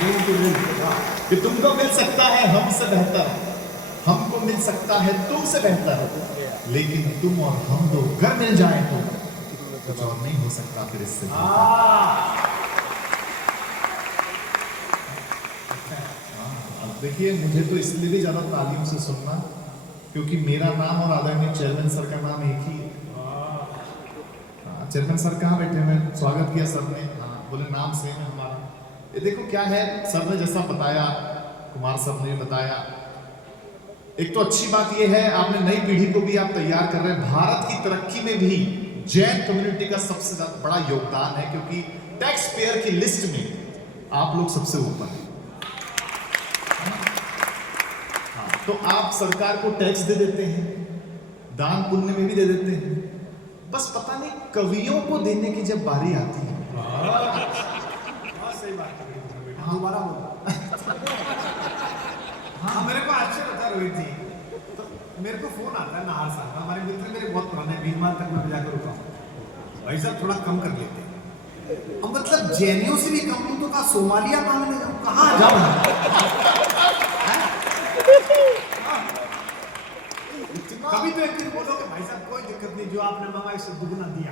कि तुमको मिल सकता है हमसे बेहतर, हमको मिल सकता है तुमसे बेहतर, लेकिन तुम और हम दो घर मिल जाए तो कुछ और नहीं हो सकता फिर इससे। अब देखिए, मुझे तो इसलिए भी ज्यादा तालीम से सुनना क्योंकि मेरा नाम और आदरणीय चेयरमैन सर का नाम एक ही है। चेयरमैन सर कहाँ बैठे हैं? स्वागत किया सर ने, बोले नाम सेम है हमारा। ये देखो क्या है, सर ने जैसा बताया, कुमार सर ने बताया, एक तो अच्छी बात ये है आपने नई पीढ़ी को भी आप तैयार कर रहे हैं। भारत की तरक्की में भी जैन कम्युनिटी का सबसे ज्यादा बड़ा योगदान है क्योंकि टैक्स पेयर की लिस्ट में आप लोग सबसे ऊपर हैं। तो आप सरकार को टैक्स दे देते हैं, दान पुण्य में भी दे देते हैं, बस पता नहीं कवियों को देने की जब बारी आती है। सही बात है, दोबारा बोलो। हाँ, मेरे को अच्छे बता रोहित जी, तो मेरे को फोन आता है नाहर साहब का, हमारे मित्र मेरे बहुत पुराने, 20 माह तक मैं जाकर रुका हूँ, भाई साहब थोड़ा कम कर लेते हैं। अब मतलब जैनियों से भी कम हूँ तो कहा सोमालिया मांगने जाऊँ, कहाँ जाऊँ? कभी तो एक दिन बोलो कि भाई साहब कोई दिक्कत नहीं, जो आपने मांगा इससे दुगना दिया।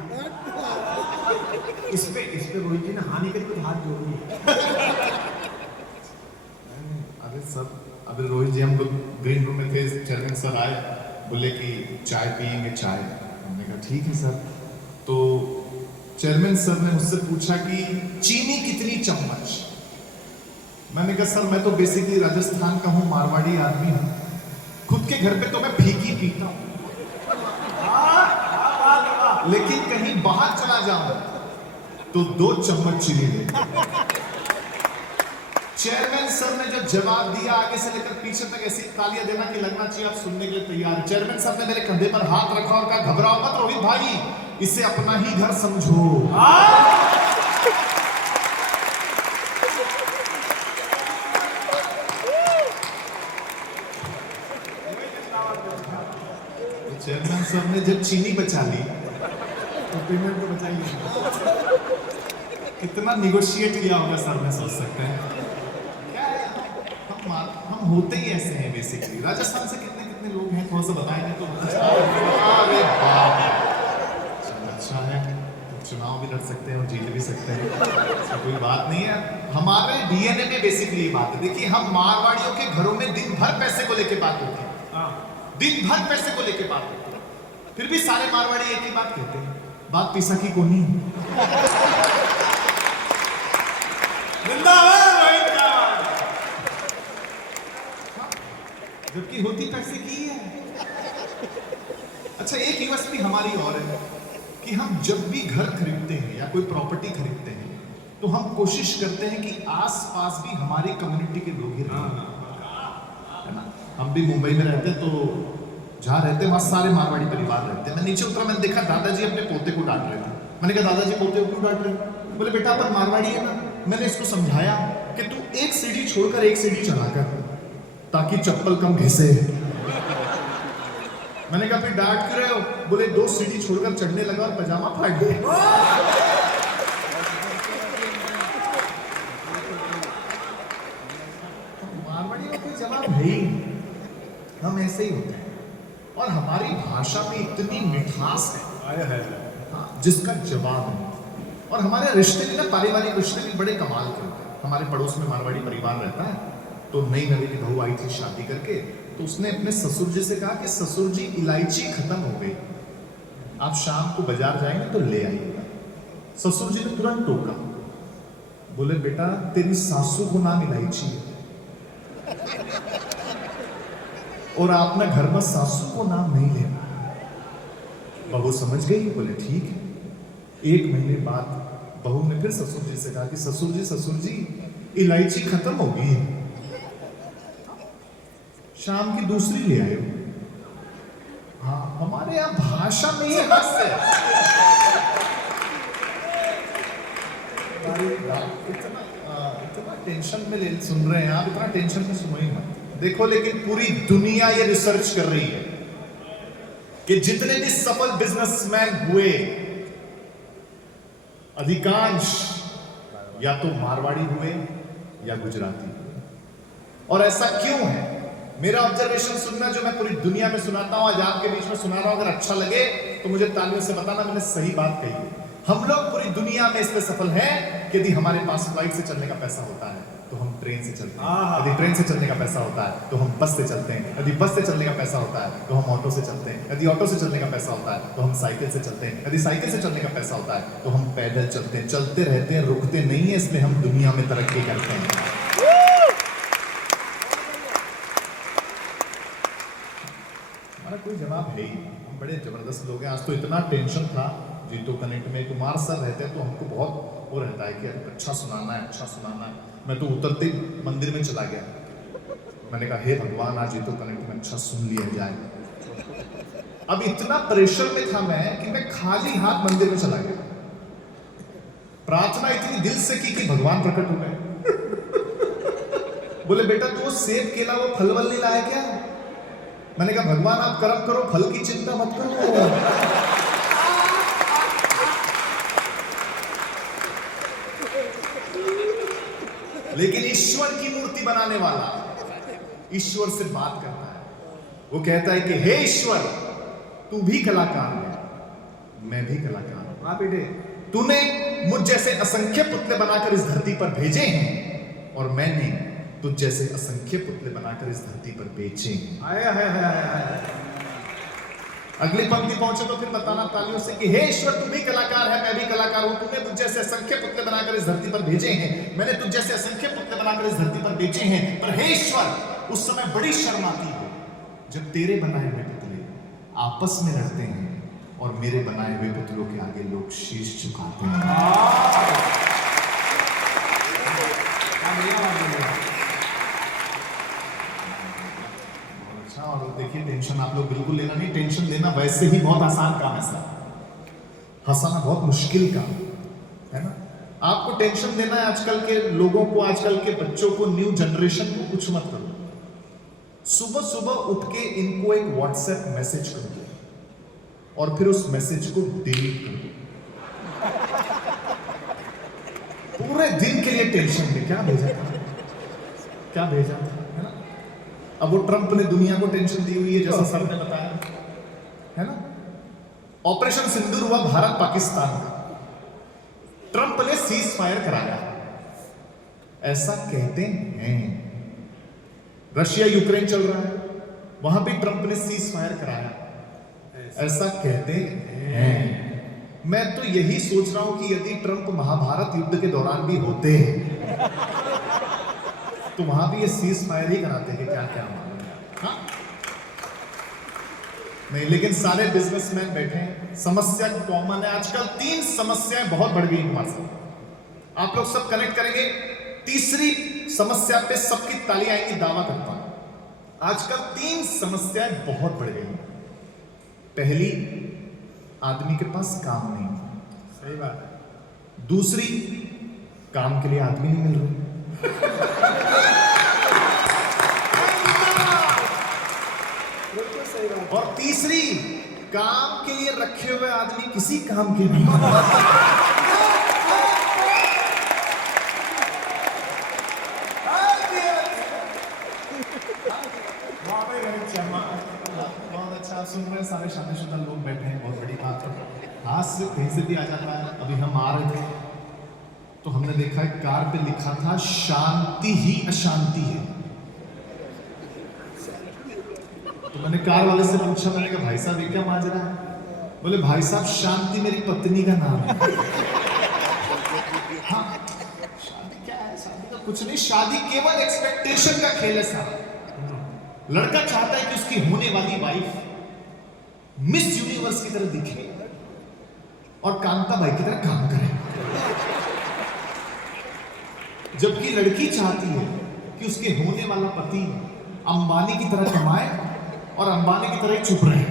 इस पे रोहित जी ने हानि करी तो हाथ जोड़ दिए। अरे सर, अभी रोहित जी हम लोग ग्रीन रूम में थे, चेयरमैन सर आए, बोले कि चाय पियेंगे चाय। हमने कहा ठीक है सर। तो चेयरमैन सर ने मुझसे पूछा कि चीनी कितनी चम्मच। मैंने कहा सर मैं तो बेसिकली राजस्थान का हूँ, मारवाड़ी आदमी हूँ, खुद के घर पे तो मैं फीकी पीता हूँ, लेकिन कहीं बाहर चला जाऊं तो 2 चम्मच चीनी ले। चेयरमैन सर ने जो जवाब दिया आगे से लेकर पीछे तक ऐसी तालियां देना कि लगना चाहिए आप सुनने के लिए तैयार हैं। चेयरमैन सर ने मेरे कंधे पर हाथ रखा और कहा घबराओ मत रोहित भाई, इसे अपना ही घर समझो। चेयरमैन सर ने जब चीनी बचा ली तो पेमेंट तो बचाइए। कितना निगोशिएट किया होगा सर ने, सोच सकते हैं। क्या है, हम होते ही ऐसे हैं बेसिकली। राजस्थान से कितने कितने लोग हैं, थोड़ा सा बताएंगे तो। अरे बाप, अच्छा है, चुनाव भी लड़ सकते हैं और जीत भी सकते हैं, तो कोई बात नहीं है। हमारे डीएनए में बेसिकली ये बात है। देखिए हम मारवाड़ियों के घरों में दिन भर पैसे को लेके बात होती है, दिन भर पैसे को लेके बात होती है, फिर भी सारे मारवाड़ी एक ही बात कहते हैं, बात पैसा की कोनी। जबकि होती पैसे की है। अच्छा, एक यूएसपी हमारी और है कि हम जब भी घर खरीदते हैं या कोई प्रॉपर्टी खरीदते हैं तो हम कोशिश करते हैं कि आसपास भी हमारी कम्युनिटी के लोग ही रहें, है ना। हम भी मुंबई में रहते हैं तो जहाँ रहते हैं वहाँ सारे मारवाड़ी परिवार रहते हैं। मैं नीचे उतरा, मैंने देखा दादाजी अपने पोते को डांट रहे थे। मैंने कहा दादाजी पोते को क्यों डांट रहे हैं? बोले बेटा अपन मारवाड़ी है ना। मैंने इसको समझाया कि तू एक सीढ़ी छोड़कर एक सीढ़ी चला कर, ताकि चप्पल कम घिसे। मैंने कहा फिर डांट क्यों रहे हो? बोले 2 सीढ़ी छोड़कर चढ़ने लगा और पजामा फाट गया। मारवाड़ी में कोई जवाब है ही, हम ऐसे ही होते हैं। और हमारी भाषा में इतनी मिठास है, हाँ, जिसका जवाब है। और हमारे रिश्ते भी ना, पारिवारिक रिश्ते भी बड़े कमाल के होते हैं। हमारे पड़ोस में मारवाड़ी परिवार रहता है, तो नई नवेली बहू आई थी शादी करके, तो उसने अपने ससुर जी से कहा कि ससुर जी इलायची खत्म हो गई, आप शाम को बाजार जाएंगे तो ले आइएगा। ससुर जी ने तुरंत टोका, बोले बेटा तेरी सासू को नाम इलायची है और आपने घर में सासू को नाम नहीं लेना। बहू समझ गई, बोले ठीक है। 1 महीने बाद बहू ने फिर ससुर जी से कहा कि ससुर जी इलायची खत्म हो गई है, शाम की दूसरी ले आए। हाँ, हमारे यहाँ भाषा में ही बस है। इतना टेंशन में ले सुन रहे हैं आप, इतना टेंशन में सुनो ही मत। देखो, लेकिन पूरी दुनिया ये रिसर्च कर रही है कि जितने भी सफल बिजनेसमैन हुए अधिकांश या तो मारवाड़ी हुए या गुजराती। और ऐसा क्यों है? मेरा ऑब्जर्वेशन सुनना जो मैं पूरी दुनिया में सुनाता हूं, आज आपके बीच में सुना रहा हूं। अगर अच्छा लगे तो मुझे तालियों से बताना मैंने सही बात कही है। हम लोग पूरी दुनिया में इसमें सफल हैं कि यदि हमारे पास फ्लाइट से चलने का पैसा होता है तो हम ट्रेन से चलते हैं, यदि ट्रेन से चलने का पैसा होता है तो हम बस से चलते हैं, यदि बस से चलने का पैसा होता है तो हम ऑटो से चलते हैं, यदि ऑटो से चलने का पैसा होता है तो हम साइकिल से चलते हैं, यदि साइकिल से चलने का पैसा होता है तो हम पैदल चलते हैं। चलते रहते हैं, रुकते नहीं है, इसलिए हम दुनिया में तरक्की करते हैं। हमारा कोई जवाब है ही, हम बड़े जबरदस्त लोग हैं। आज तो इतना टेंशन था, जीतो कनेक्ट में कुमार सर रहते हैं तो हमको बहुत वो रहता है कि अच्छा सुनाना है, अच्छा सुनाना है। मैं तो उतरते मंदिर में चला गया, मैंने कहा हे भगवान आज जीतो कनेक्ट में अच्छा सुन लिया जाए। अब इतना प्रेशर में था मैं कि मैं खाली हाथ मंदिर में चला गया। प्रार्थना इतनी दिल से की कि भगवान प्रकट हो गए। बोले बेटा तू वो सेब केला वो फल वल नहीं लाया क्या? मैंने कहा भगवान आप कर्म करो, फल की चिंता मत करो। लेकिन ईश्वर की मूर्ति बनाने वाला ईश्वर से बात करता है। वो कहता है कि हे ईश्वर तू भी कलाकार है, मैं भी कलाकार हूं। हाँ बेटे, तूने मुझ जैसे असंख्य पुतले बनाकर इस धरती पर भेजे हैं और मैंने तुझ जैसे असंख्य पुतले बनाकर इस धरती पर बेचे हैं। आया। अगली पंक्ति पहुंचे तो फिर बताना तालियों से कि हे ईश्वर तू भी कलाकार है, मैं भी कलाकार हूं। तूने मुझ जैसे असंख्य पुतले बनाकर इस धरती पर भेजे हैं, मैंने तुझ जैसे असंख्य पुतले बनाकर इस धरती पर बेचे हैं। पर हे ईश्वर उस समय बड़ी शर्म आती है जब तेरे बनाए हुए पुतले आपस में लड़ते हैं और मेरे बनाए हुए पुतलों के आगे लोग शीश झुकाते हैं। और देखिए टेंशन आप लोग बिल्कुल लेना नहीं, टेंशन लेना वैसे ही बहुत आसान काम है सर, हंसाना बहुत मुश्किल काम है ना। आपको टेंशन देना है आजकल के लोगों को, आजकल के बच्चों को, न्यू जनरेशन को कुछ मत करो। सुबह सुबह उठ के इनको एक व्हाट्सएप मैसेज कर दो और फिर उस मैसेज को डिलीट कर दो। पूरे दिन के लिए टेंशन में क्या भेजा था है ना। अब वो ट्रंप ने दुनिया को टेंशन दी हुई है जैसा सर ने बताया है ना। ऑपरेशन सिंदूर हुआ भारत पाकिस्तान का, ट्रंप ने सीज फायर कराया, ऐसा कहते हैं। रशिया यूक्रेन चल रहा है, वहां भी ट्रंप ने सीज फायर कराया, ऐसा कहते हैं। मैं तो यही सोच रहा हूं कि यदि ट्रंप महाभारत युद्ध के दौरान भी होते तो वहां भी ये सीज फायर ही कराते कि क्या क्या मालूम। हाँ नहीं, लेकिन सारे बिजनेसमैन बैठे हैं, समस्या कॉमन है। आजकल 3 समस्याएं बहुत बढ़ गई हमारे साथ, आप लोग सब कनेक्ट करेंगे। तीसरी समस्या पे सबकी ताली आएंगी, दावा करता हूं। आजकल 3 समस्याएं बहुत बढ़ गई। पहली, आदमी के पास काम नहीं, सही बात है। दूसरी, काम के लिए आदमी नहीं मिल रहे। और तीसरी, काम के लिए रखे हुए आदमी किसी काम के नहीं। बहुत अच्छा सुन रहे हैं, सारे शादीशुदा लोग बैठे हैं, बहुत बड़ी बात है। हाथ से कहीं से भी आ जाता है। अभी हम आ रहे थे तो हमने देखा एक कार पे लिखा था शांति ही अशांति है। तो मैंने कार वाले से पूछा, मैंने कहा भाई साहब ये क्या माजरा है? बोले भाई साहब शांति मेरी पत्नी का नाम है। हाँ, शादी क्या है? शादी का कुछ नहीं, शादी केवल एक्सपेक्टेशन का खेल है साहब। लड़का चाहता है कि उसकी होने वाली वाइफ मिस यूनिवर्स की तरह दिखे और कांताबाई की तरह काम करे, जबकि लड़की चाहती है कि उसके होने वाला पति अंबानी की तरह कमाए और अंबानी की तरह चुप रहे।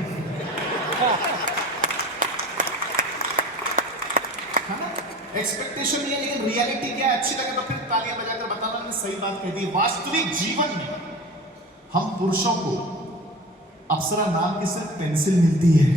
एक्सपेक्टेशन नहीं है, लेकिन रियलिटी क्या है? अच्छी लगे तो फिर तालियां बजाकर बताना मैंने सही बात कह दी। वास्तविक जीवन में हम पुरुषों को अप्सरा नाम की सिर्फ पेंसिल मिलती है।